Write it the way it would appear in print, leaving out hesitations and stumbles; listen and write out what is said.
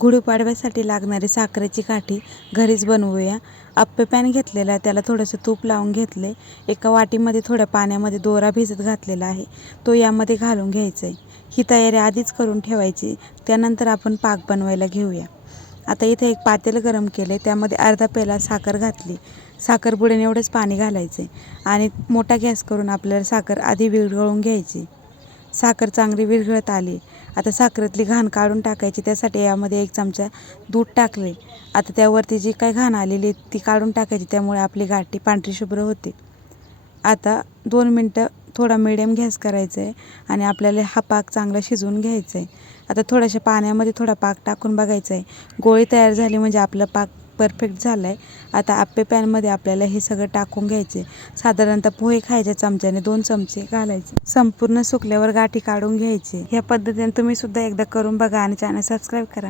गुढीपाडव्यासाठी लागणारी साखरेची काठी घरीच बनवूया। आप्पे पॅन घेतलेला आहे, त्याला थोडंसं तूप लावून घेतले। एका वाटीमध्ये थोड्या पाण्यामध्ये दोरा भिजत घातलेला आहे, तो यामध्ये घालून घ्यायचा आहे। ही तयारी आधीच करून ठेवायची, त्यानंतर आपण पाक बनवायला घेऊया। आता इथे एक पातेलं गरम केले, त्यामध्ये अर्धा पेला साखर घातली। साखर बुडेल एवढंच पाणी घालायचे आणि मोठा गॅस करून आपल्याला साखर आधी विरघळून घ्यायची। साखर चांगली विरघळत आली, आता साखरेतली घाण काढून टाकायची। त्यासाठी यामध्ये 1 चमचा दूध टाकले। आता त्यावरती जी काही घाण आलेली ती काढून टाकायची, त्यामुळे आपली गाठी पांढरी शुभ्र होते। आता 2 मिनटं थोडा मिडियम गॅस करायचा आहे आणि आपल्याला हा पाक चांगला शिजवून घ्यायचा आहे। आता थोड्याशा पाण्यामध्ये थोडा पाक टाकून बघायचा आहे, गोळी तयार झाली म्हणजे आपला पाक परफेक्ट झाला आहे। आता आप्पे पॅनमध्ये आपल्याला हे सगळं टाकून घ्यायचे। साधारणतः पोहे खायच्या चमच्याने 2 चमचे घालायचे। संपूर्ण सुकल्यावर गाठी काढून घ्यायचे। ह्या पद्धतीने तुम्ही सुद्धा एकदा करून बघा आणि चॅनल सबस्क्राईब करा।